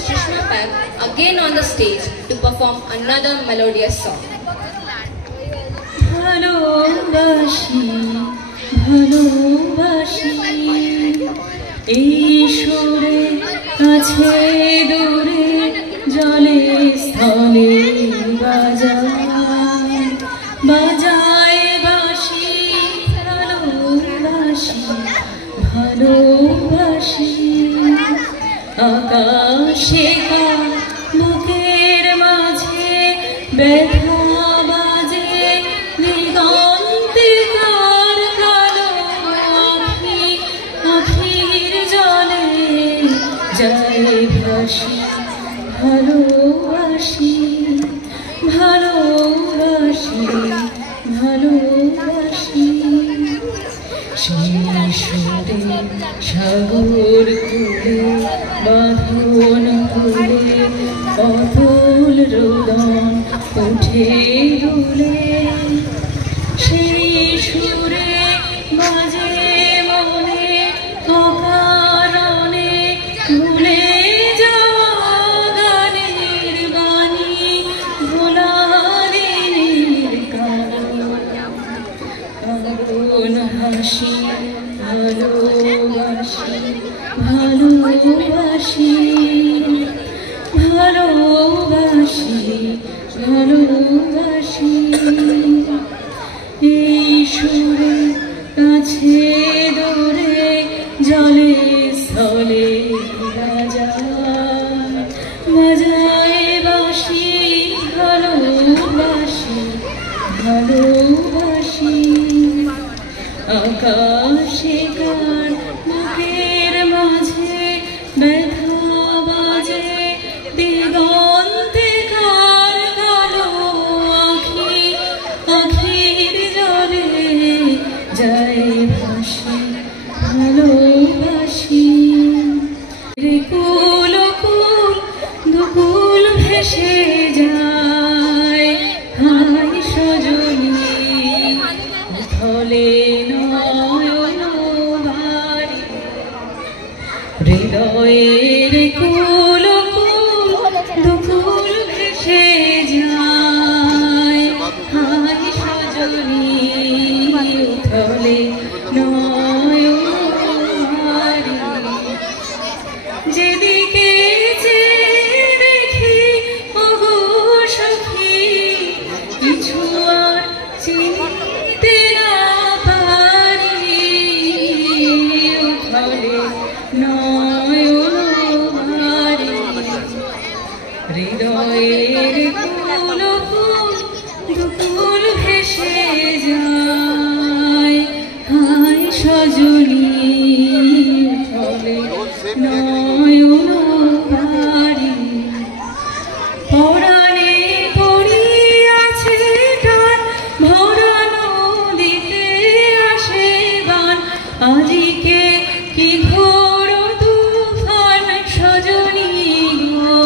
Shrishma Pak again on the stage to perform another melodious song. ভালোবাসি ভালোবাসি এই সুরে কাছে দূরে জলে স্থলে বাজায় বাজায় বাঁশি ভালোবাসি ভালোবাসি আকাশে বুকের মাঝে ব্যথা বাজে দিগন্তে কার কালো আখি আখির জলে যায় ভাসি ভালোবাসি ভালোবাসি ভালোবাসি সেই সুরে সাগর কুলে বাঁধন কুলে অতুল রোদন উঠে দুলে সেই সুরে বাজে মনে অকারণে ভুলে যাওয়া গানের বাণী ভোলা দিনের কারণ হাসি ভালোবাসি ভালোবাসি ভালোবাসি ভালোবাসি এই সুরে কাছে দূরে জলে স্থলে বাজায় বাজায় বাঁশি ভালোবাসি ভালোবাসি আকাশে কার বুকের মাঝে ব্যথা বাজে দিগন্তে কার কালো আখি আখির জলে যায় ভাসি ভালোবাসি রে কুল কুল দুকুল ভেসে যায় হাই সজনী ফলে হৃদয়ের কুল কুল দুকুল ভেসে যায় হাই সজনী উথলে নয়নারি যেদিকে দেখি ওগো সখী কিছু আর চিনতে না পারি উথলে নয়নারি হৃদয়ের কুল কুল দুকুল ভেসে যায় হায় সজনী ফলে নয়নারি পরাণে পড়িয়াছে টান ভরানো দিতে আসে গান আজিকে কি ঘোর তুফান সজনী গো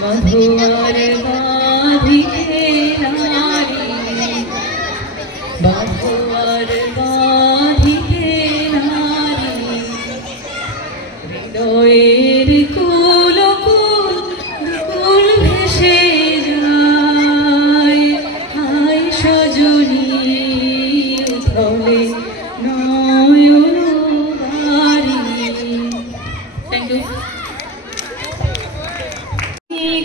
মধুয়ার বাঁধিতে নারী মধুয়ার বাঁধিতে নারী হৃদয়ের কুল কুল কুল ভেসে যায় হায় সজনী উথলে নয়নারি থ্যাংক ইউ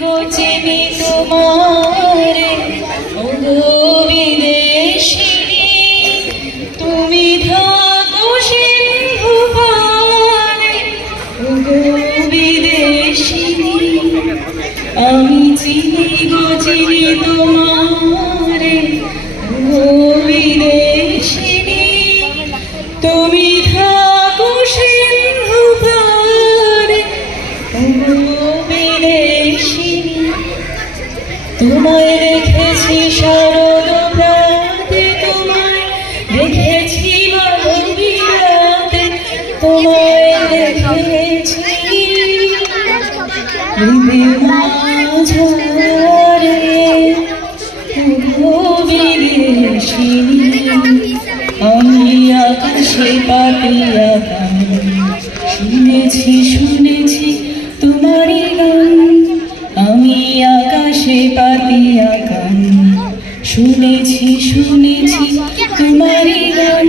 গো চিনি তোমারে ওগো বিদেশিনী তুমি থাকো সিন্ধু পারে ওগো বিদেশিনী আমি চিনি গো চিনি তোমারে ওগো বিদেশিনী তুমি থাকো সিন্ধু পারে ওগো বিদেশিনী তোমায় রেখেছি শারদ প্রাতে তোমায় রেখেছি মাধবীরাতে তোমায় রেখেছি মাঝারে বিদেশিনী আমি আকাশে পাপিয়া গান শুনেছি শুনেছি শুনেছি তোমারই গান,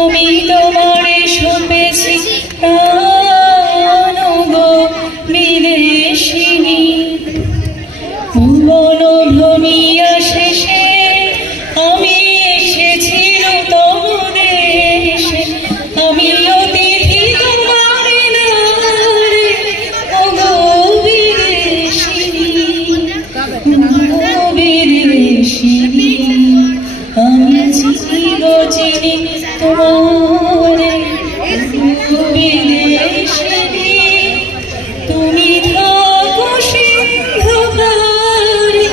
আমি তোমারে সপেছি প্রাণ গো বিদেশিনী। বনভূমিয়া শেষে আমি এসেছি নূতন দেশে, আমি অতিথি তোমার দ্বারে ও গো বিদেশিনী, বিদেশিনী। আমি চিনি গো চিনি তোমারে বিদেশিনী, তুমি থাকো সিন্ধু পারে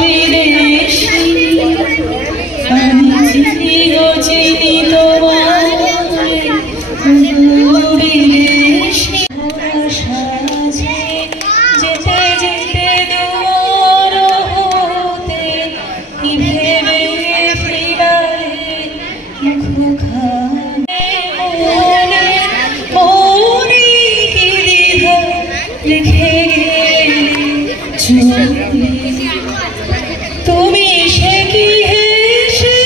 বিদেশিনী। আমি চিনি গো চিনি তোমারে বিদেশিনী। সাজে যেতে যেতে দুয়ার হতে ভেবে ফিরালে মুখ খানে মনে মনে কি দ্বিধা রেখে গেলে তুমি সে কি হেসে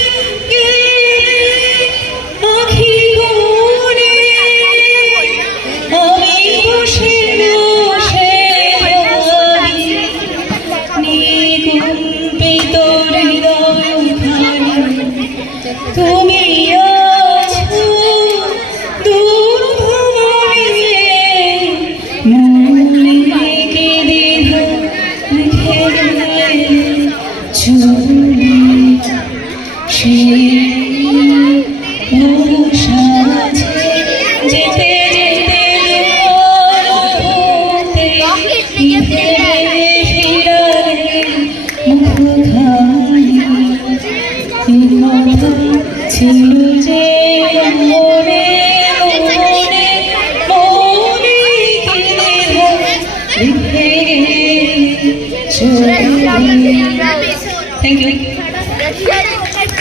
গেলে আখি করে, আমি বসে বসে ভাবি নিকুম্পিত হৃদয় ভারি, তুমি আছো দূর ভ্রমণে মনে কি দ্বিধা রেখে গেলে চুলি সেই সাজে যেতে যেতে দুয়ার হতে ফিরালে মুখ খানি। কথা ছিল যে মনে মনে মনে কি দ্বিধা রেখে গেলে চুলি। Thank you.